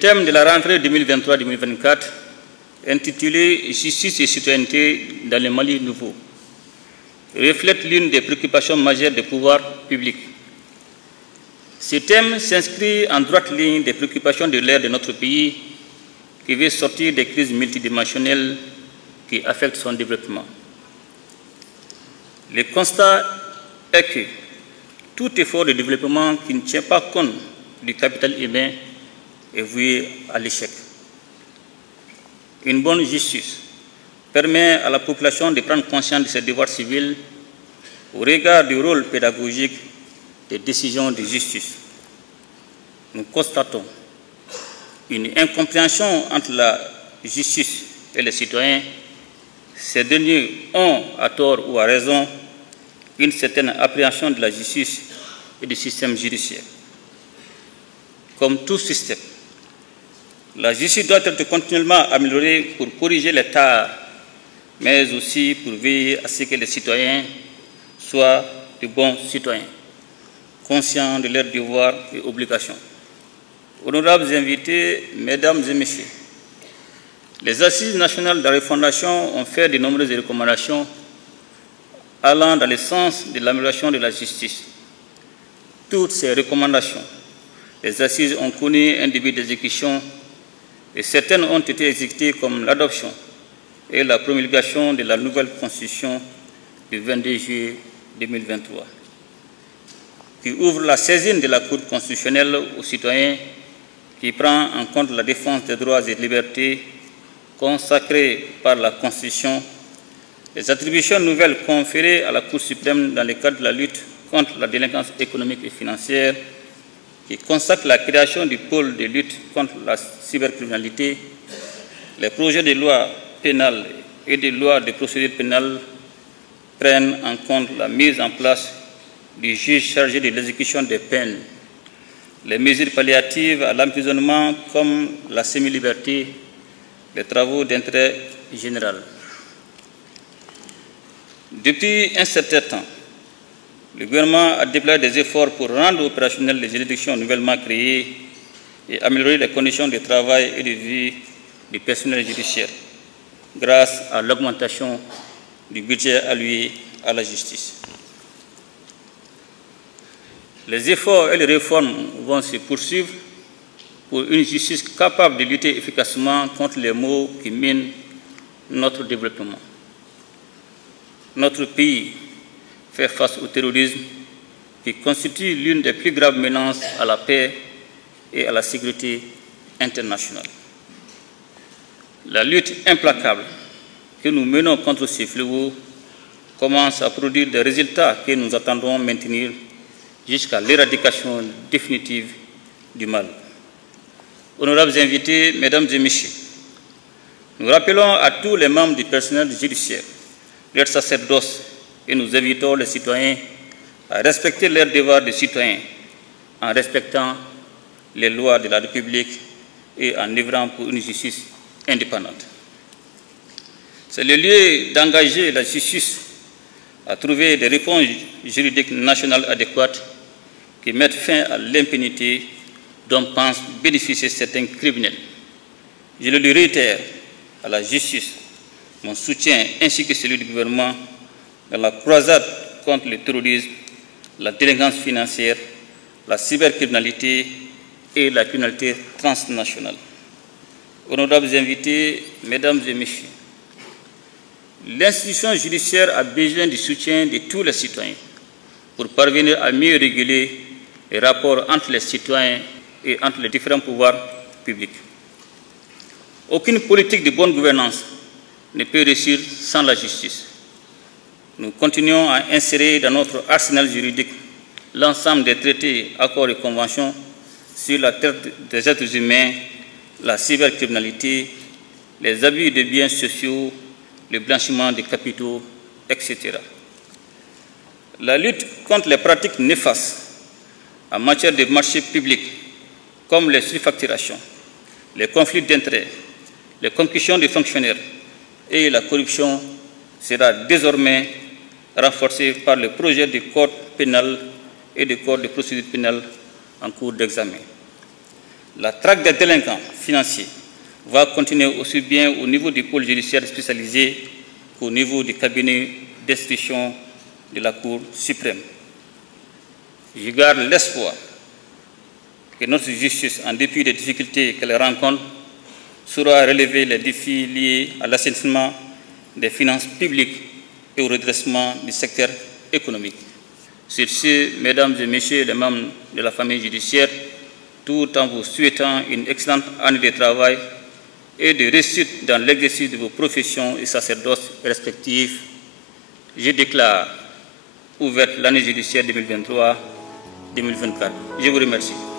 thème de la rentrée 2023-2024, intitulé « Justice et citoyenneté dans le Mali nouveau », reflète l'une des préoccupations majeures des pouvoirs publics. Ce thème s'inscrit en droite ligne des préoccupations de l'ère de notre pays qui veut sortir des crises multidimensionnelles qui affectent son développement. Le constat est que tout effort de développement qui ne tient pas compte du capital humain est voué à l'échec. Une bonne justice permet à la population de prendre conscience de ses devoirs civils au regard du rôle pédagogique des décisions de justice. Nous constatons une incompréhension entre la justice et les citoyens. Ces derniers ont, à tort ou à raison, une certaine appréhension de la justice et du système judiciaire. Comme tout système, la justice doit être continuellement améliorée pour corriger les tares, mais aussi pour veiller à ce que les citoyens soient de bons citoyens, conscients de leurs devoirs et obligations. Honorables invités, Mesdames et Messieurs, les Assises nationales de la refondation ont fait de nombreuses recommandations allant dans le sens de l'amélioration de la justice. Toutes ces recommandations, les Assises ont connu un début d'exécution et certaines ont été exécutées comme l'adoption et la promulgation de la nouvelle Constitution du 22 juillet 2023, qui ouvre la saisine de la Cour constitutionnelle aux citoyens, qui prend en compte la défense des droits et libertés consacrés par la Constitution, les attributions nouvelles conférées à la Cour suprême dans le cadre de la lutte contre la délinquance économique et financière, qui consacre la création du pôle de lutte contre la cybercriminalité, les projets de loi pénale et de loi de procédure pénale prennent en compte la mise en place du juge chargé de l'exécution des peines, les mesures palliatives à l'emprisonnement comme la semi-liberté, les travaux d'intérêt général. Depuis un certain temps, le gouvernement a déployé des efforts pour rendre opérationnelles les juridictions nouvellement créées et améliorer les conditions de travail et de vie du personnel judiciaire grâce à l'augmentation du budget alloué à la justice. Les efforts et les réformes vont se poursuivre pour une justice capable de lutter efficacement contre les maux qui minent notre développement. Notre pays fait face au terrorisme qui constitue l'une des plus graves menaces à la paix et à la sécurité internationale. La lutte implacable que nous menons contre ces fléaux commence à produire des résultats que nous attendons maintenir jusqu'à l'éradication définitive du mal. Honorables invités, Mesdames et Messieurs, nous rappelons à tous les membres du personnel judiciaire, leur sacerdoce, et nous invitons les citoyens à respecter leurs devoirs de citoyens en respectant les lois de la République et en œuvrant pour une justice indépendante. C'est le lieu d'engager la justice à trouver des réponses juridiques nationales adéquates qui mettent fin à l'impunité dont pensent bénéficier certains criminels. Je le lui réitère à la justice, mon soutien ainsi que celui du gouvernement dans la croisade contre le terrorisme, la délinquance financière, la cybercriminalité et la criminalité transnationale. Honorables invités, Mesdames et Messieurs, l'institution judiciaire a besoin du soutien de tous les citoyens pour parvenir à mieux réguler les rapports entre les citoyens et entre les différents pouvoirs publics. Aucune politique de bonne gouvernance ne peut réussir sans la justice. Nous continuons à insérer dans notre arsenal juridique l'ensemble des traités, accords et conventions sur la traite des êtres humains, la cybercriminalité, les abus de biens sociaux, le blanchiment des capitaux, etc. La lutte contre les pratiques néfastes en matière de marchés publics, comme les surfacturations, les conflits d'intérêts, les concussions des fonctionnaires et la corruption sera désormais renforcée par le projet de code pénal et de code de procédure pénale en cours d'examen. La traque des délinquants financiers va continuer aussi bien au niveau du pôle judiciaire spécialisé qu'au niveau du cabinet d'instruction de la Cour suprême. Je garde l'espoir que notre justice, en dépit des difficultés qu'elle rencontre, saura relever les défis liés à l'assainissement des finances publiques et au redressement du secteur économique. Sur ce, mesdames et messieurs les membres de la famille judiciaire, tout en vous souhaitant une excellente année de travail et de réussite dans l'exercice de vos professions et sacerdoces respectifs, je déclare ouverte l'année judiciaire 2023-2024. Je vous remercie.